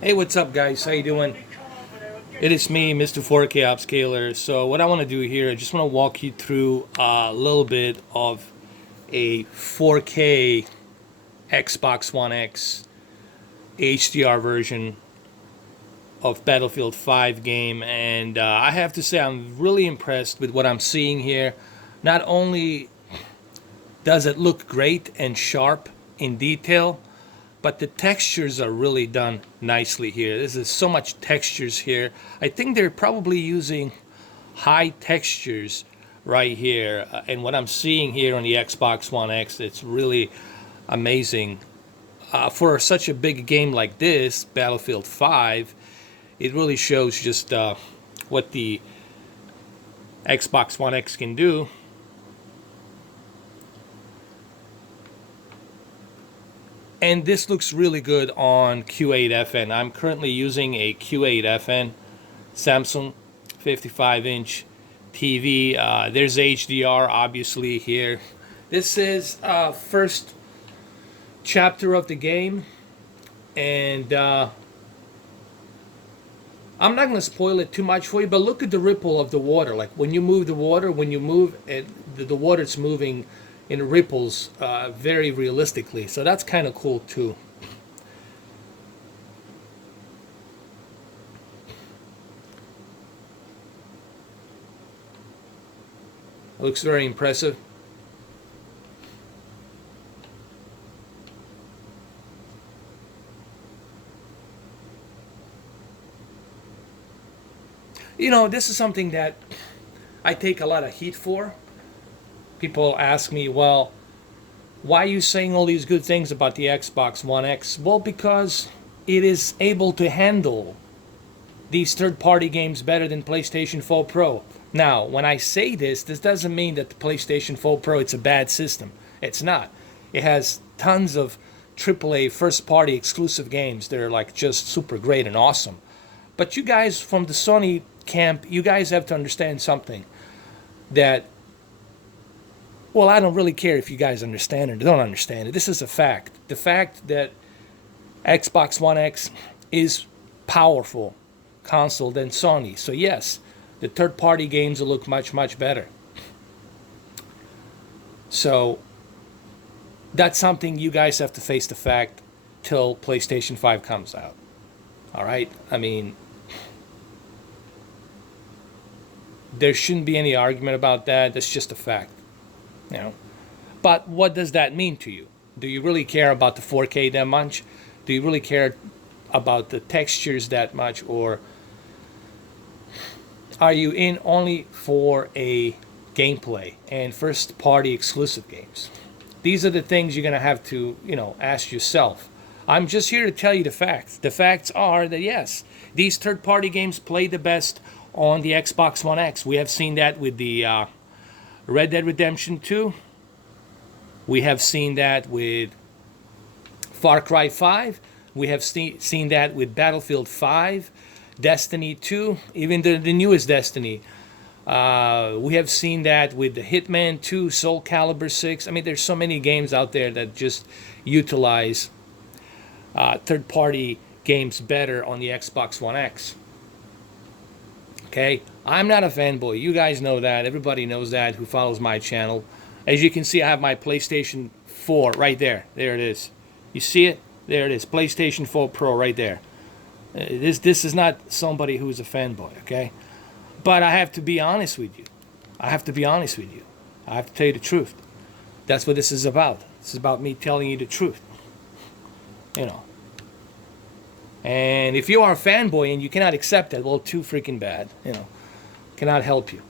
Hey, what's up, guys? How you doing? It is me, Mr. 4K Upscaler. So what I want to do here, I just want to walk you through a little bit of a 4K Xbox One X HDR version of Battlefield 5 game, and I have to say I'm really impressed with what I'm seeing here. Not only does it look great and sharp in detail, but the textures are really done nicely here. There's so much textures here. I think they're probably using high textures right here. And what I'm seeing here on the Xbox One X, it's really amazing. For such a big game like this, Battlefield 5, it really shows just what the Xbox One X can do. And this looks really good on Q8FN. I'm currently using a Q8FN Samsung 55-inch TV. There's HDR obviously here. This is first chapter of the game, and I'm not going to spoil it too much for you, but look at the ripple of the water. Like when you move the water, when you move it, the water's moving in ripples very realistically. So that's kind of cool too. It looks very impressive. You know, this is something that I take a lot of heat for. People ask me, well, why are you saying all these good things about the Xbox One X? Well, because it is able to handle these third-party games better than PlayStation 4 Pro. Now, when I say this, this doesn't mean that the PlayStation 4 Pro it's a bad system. It's not. It has tons of AAA first-party exclusive games that are like just super great and awesome. But you guys from the Sony camp, you guys have to understand something that, well, I don't really care if you guys understand or don't understand it. This is a fact. The fact that Xbox One X is powerful console than Sony. So yes, the third-party games will look much, much better. So that's something you guys have to face the fact till PlayStation 5 comes out. All right? I mean, there shouldn't be any argument about that. That's just a fact, you know. But what does that mean to you? Do you really care about the 4K that much? Do you really care about the textures that much, or are you in only for a gameplay and first party exclusive games? These are the things you're going to have to, ask yourself. I'm just here to tell you the facts. The facts are that yes, these third party games play the best on the Xbox One X. We have seen that with the Red Dead Redemption 2. We have seen that with Far Cry 5. We have seen that with Battlefield 5, Destiny 2, even the newest Destiny. We have seen that with the Hitman 2, Soul Calibur 6. I mean, there's so many games out there that just utilize third-party games better on the Xbox One X. Okay, I'm not a fanboy. You guys know that. Everybody knows that who follows my channel. As you can see, I have my PlayStation 4 right there. There it is. You see it? There it is. PlayStation 4 Pro right there. This is not somebody who's a fanboy, okay? But I have to be honest with you. I have to be honest with you. I have to tell you the truth. That's what this is about. This is about me telling you the truth. You know. And if you are a fanboy and you cannot accept that, well, too freaking bad. Cannot help you.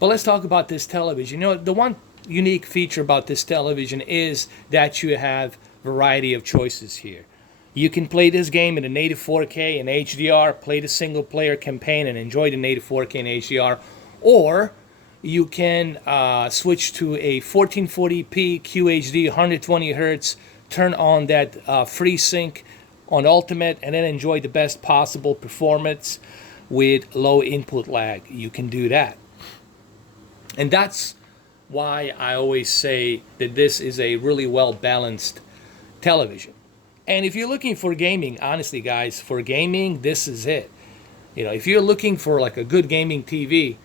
But let's talk about this television. The one unique feature about this television is that you have variety of choices here. You can play this game in a native 4K and HDR, play the single player campaign and enjoy the native 4K and HDR, or you can switch to a 1440p QHD 120 hertz, turn on that FreeSync on Ultimate, and then enjoy the best possible performance with low input lag. You can do that. And that's why I always say that this is a really well balanced television. And if you're looking for gaming, honestly, guys, for gaming, this is it. You know, if you're looking for like a good gaming TV,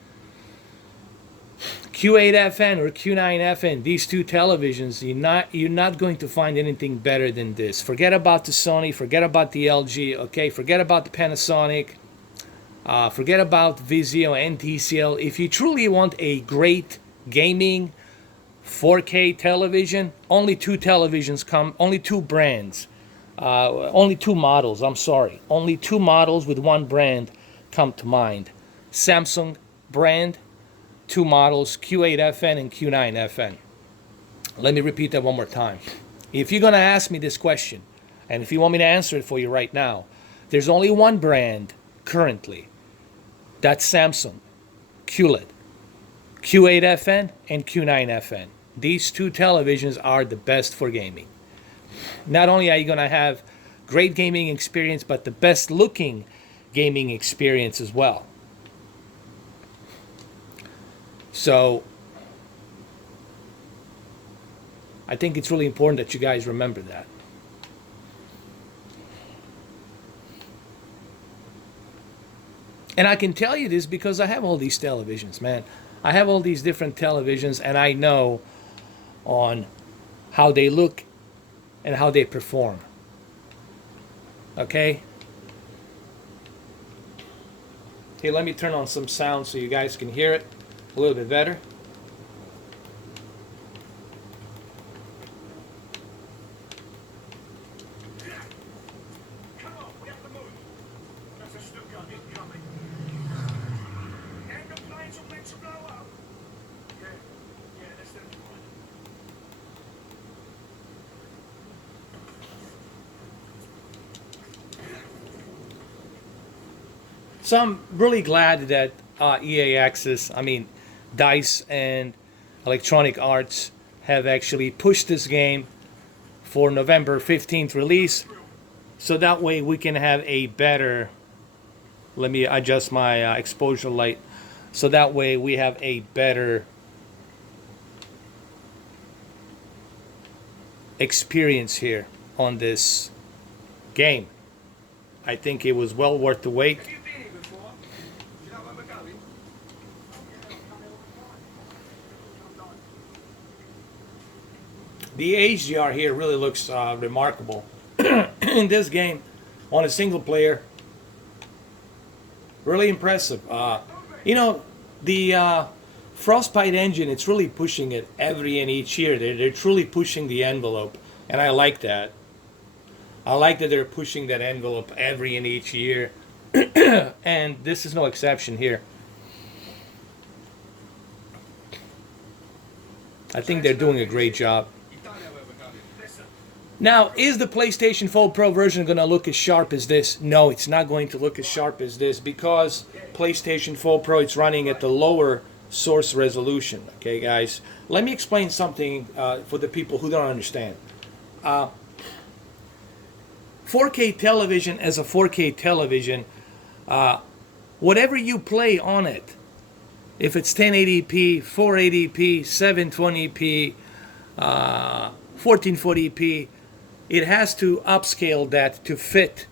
Q8FN or Q9FN, these two televisions, you're not going to find anything better than this. Forget about the Sony, forget about the LG, okay? Forget about the Panasonic, forget about Vizio and TCL. If you truly want a great gaming 4K television, only two televisions come, only two brands, only two models, I'm sorry. Only two models with one brand come to mind. Samsung brand, two models, Q8FN and Q9FN. Let me repeat that one more time. If you're going to ask me this question, and if you want me to answer it for you right now, there's only one brand currently. That's Samsung, QLED, Q8FN and Q9FN. These two televisions are the best for gaming. Not only are you going to have great gaming experience, but the best looking gaming experience as well. So I think it's really important that you guys remember that. And I can tell you this because I have all these televisions, man. I have all these different televisions, and I know on how they look and how they perform. Okay? Here, let me turn on some sound so you guys can hear it a little bit better. Come on, we have to move. There's a Stuka incoming. And the planes are meant to blow up. Yeah, that's the one. So I'm really glad that EA Access, DICE and Electronic Arts have actually pushed this game for November 15th release, so that way we can have a better, let me adjust my exposure light, so that way we have a better experience here on this game. I think it was well worth the wait. Have you been here before? Do you know where we're going? The HDR here really looks remarkable in this game on a single player. Really impressive. You know, the Frostbite engine, it's really pushing it every and each year. They're truly pushing the envelope, and I like that. I like that they're pushing that envelope every and each year, and this is no exception here. I think they're doing a great job. You don't know where we're going. Listen. Now, is the PlayStation 4 Pro version going to look as sharp as this? No, it's not going to look as sharp as this because PlayStation 4 Pro, it's running at the lower source resolution. Okay, guys? Let me explain something for the people who don't understand. 4K television as a 4K television, whatever you play on it, if it's 1080p, 480p, 720p, 1440p, it has to upscale that to fit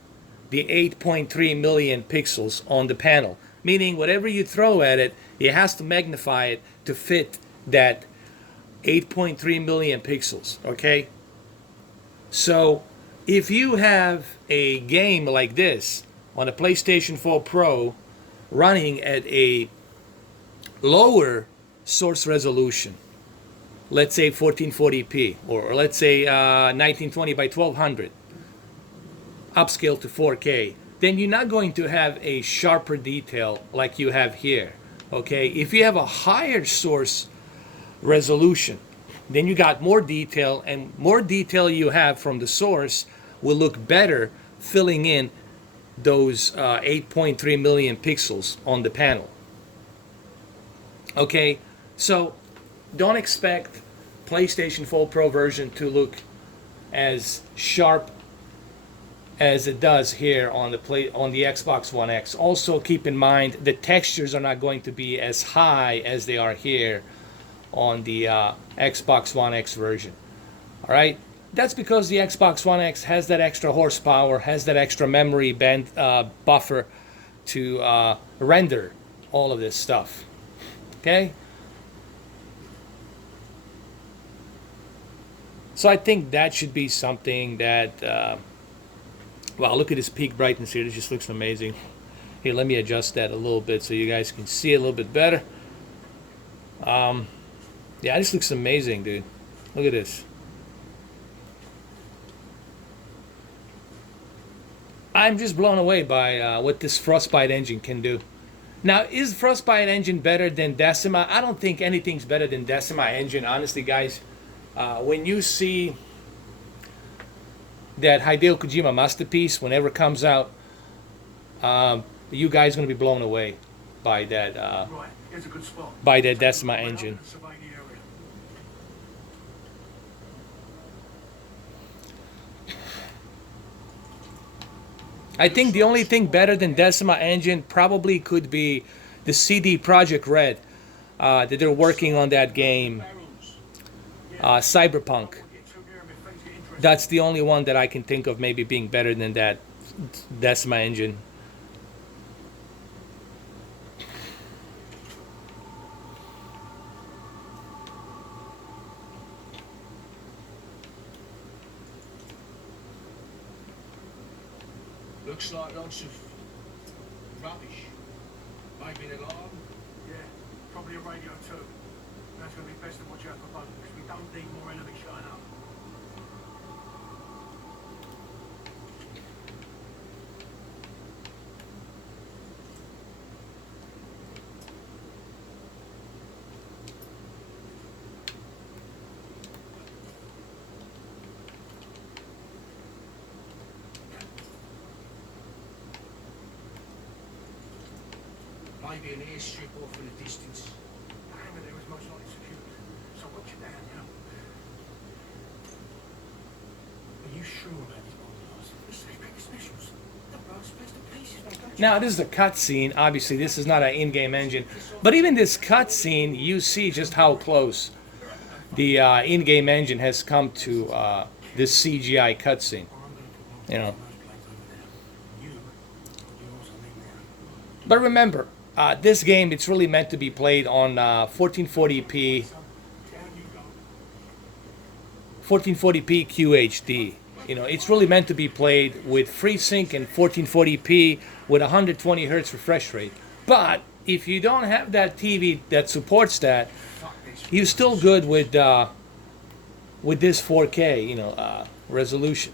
the 8.3 million pixels on the panel. Meaning whatever you throw at it, it has to magnify it to fit that 8.3 million pixels, okay? So if you have a game like this on a PlayStation 4 Pro running at a lower source resolution, let's say 1440p, or let's say 1920 by 1200, upscale to 4K, then you're not going to have a sharper detail like you have here. Okay, if you have a higher source resolution, then you got more detail, and more detail you have from the source will look better filling in those 8.3 million pixels on the panel. Okay, so don't expect PlayStation 4 Pro version to look as sharp as it does here on the Xbox One X. Also keep in mind the textures are not going to be as high as they are here on the Xbox One X version. All right. That's because the Xbox One X has that extra horsepower, has that extra memory band buffer to render all of this stuff. Okay? So I think that should be something that, wow, look at this peak brightness here. It just looks amazing. Here, let me adjust that a little bit so you guys can see it a little bit better. Yeah, this looks amazing, dude. Look at this. I'm just blown away by what this Frostbite engine can do. Now, is Frostbite engine better than Decima? I don't think anything's better than Decima engine, honestly, guys. When you see that Hideo Kojima masterpiece, whenever it comes out, you guys are going to be blown away by that, Right, here's a good spot. by that Decima engine. Survey the area. I think the only thing better than Decima engine probably could be the CD Projekt Red that they're working on that game, Cyberpunk. Get through here and if things get interesting. That's the only one that I can think of maybe being better than that Decima engine. Looks like lots of rubbish. Maybe an alarm. Yeah, probably a radio too. That's going to be best to watch out for bugs because we don't need more enemies showing up. Maybe an airstrip off in the distance. The hangar there is most likely secured, so watch it down, you know. Are you sure about these bombs? Let's say back specials. The brass splits to pieces, mate, don't you? Now, this is a cutscene. Obviously, this is not an in-game engine. But even this cutscene, you see just how close the in-game engine has come to this CGI cutscene. You know. But remember, this game, it's really meant to be played on 1440p, 1440p QHD. You know, it's really meant to be played with FreeSync and 1440p with 120 hertz refresh rate. But if you don't have that TV that supports that, you're still good with this 4K, you know, resolution.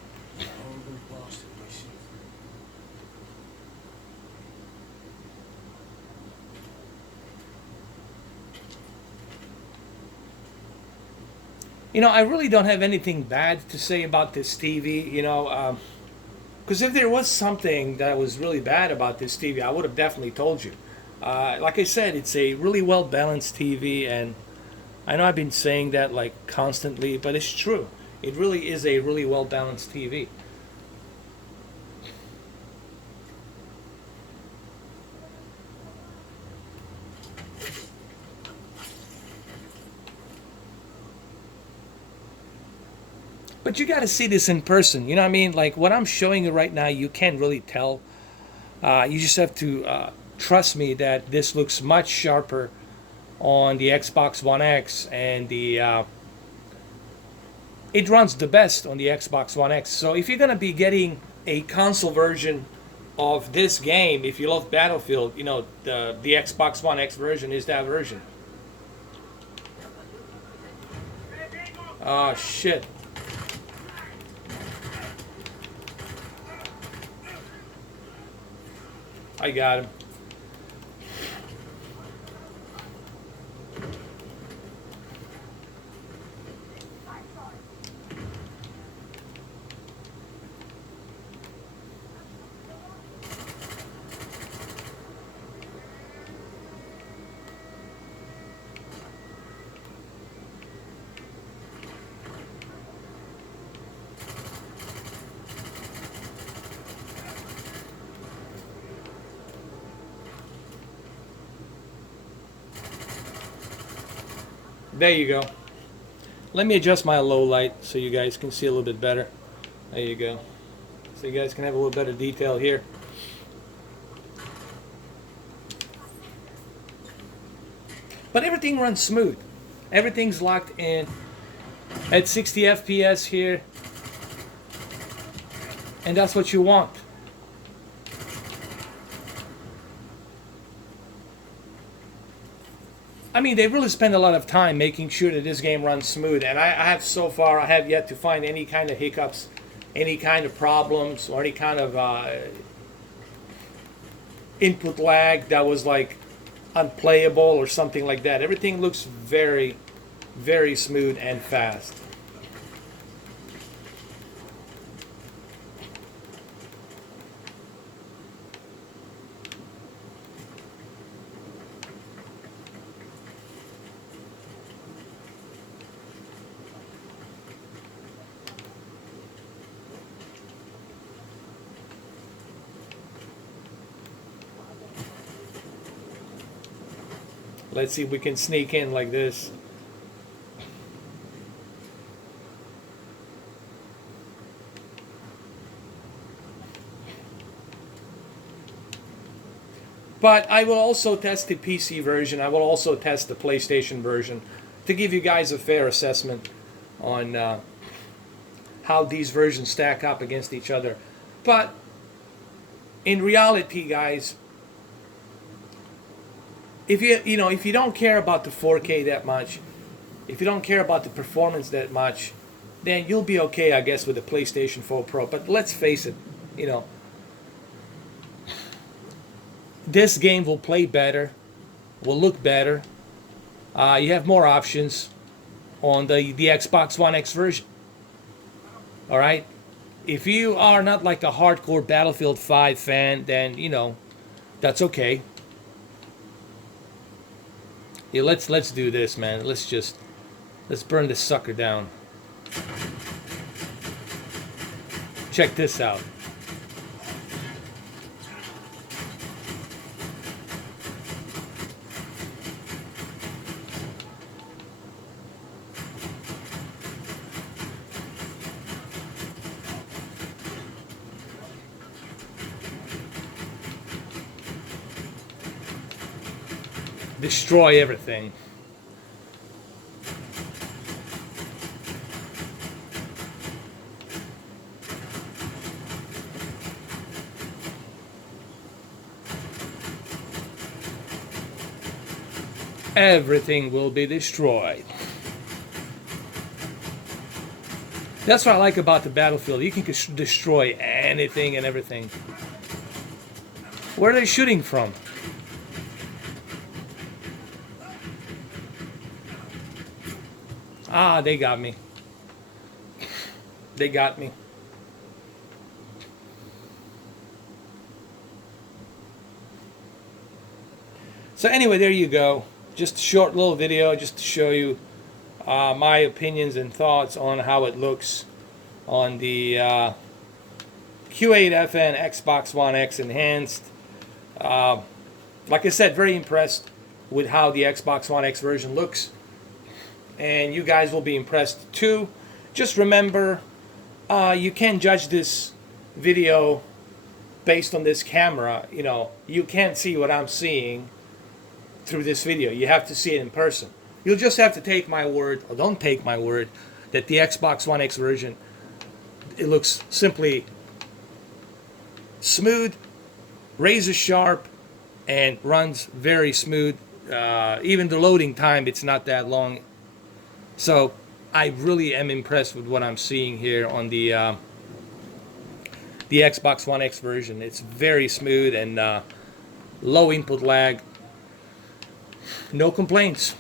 You know, I really don't have anything bad to say about this TV, you know, because if there was something that was really bad about this TV, I would have definitely told you. Like I said, it's a really well-balanced TV, and I know I've been saying that like constantly, but it's true. It really is a really well-balanced TV. But you got to see this in person. You know what I mean? Like what I'm showing you right now, you can't really tell. You just have to trust me that this looks much sharper on the Xbox One X, and the it runs the best on the Xbox One X. So if you're gonna be getting a console version of this game, if you love Battlefield, you know the Xbox One X version is that version. Oh shit. I got him. There you go. Let me adjust my low light so you guys can see a little bit better. There you go. So you guys can have a little better detail here. But everything runs smooth. Everything's locked in at 60 FPS here. And that's what you want. I mean, they really spend a lot of time making sure that this game runs smooth. And I have so far, I have yet to find any kind of hiccups, any kind of problems, or any kind of input lag that was like unplayable or something like that. Everything looks very, very smooth and fast. Let's see if we can sneak in like this. But I will also test the PC version. I will also test the PlayStation version to give you guys a fair assessment on how these versions stack up against each other. But in reality, guys, if you don't care about the 4K that much, if you don't care about the performance that much, then you'll be okay, I guess, with the PlayStation 4 Pro. But let's face it, this game will play better, will look better. You have more options on the Xbox One X version. All right? If you are not like a hardcore Battlefield 5 fan, then, that's okay. Yeah, let's do this, man. Let's burn this sucker down. Check this out. Destroy everything. Everything will be destroyed. That's what I like about the Battlefield. You can destroy anything and everything. Where are they shooting from? Ah, they got me. They got me. So anyway, there you go. Just a short little video just to show you my opinions and thoughts on how it looks on the Q8FN Xbox One X Enhanced. Like I said, very impressed with how the Xbox One X version looks. And you guys will be impressed too. Just remember, you can't judge this video based on this camera. You can't see what I'm seeing through this video. You have to see it in person. You'll just have to take my word, or don't take my word, that the Xbox One X version, it looks simply smooth, razor sharp, and runs very smooth. Even the loading time, it's not that long. So I really am impressed with what I'm seeing here on the Xbox One X version. It's very smooth and low input lag. No complaints.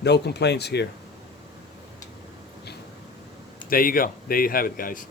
No complaints here. There you go. There you have it, guys.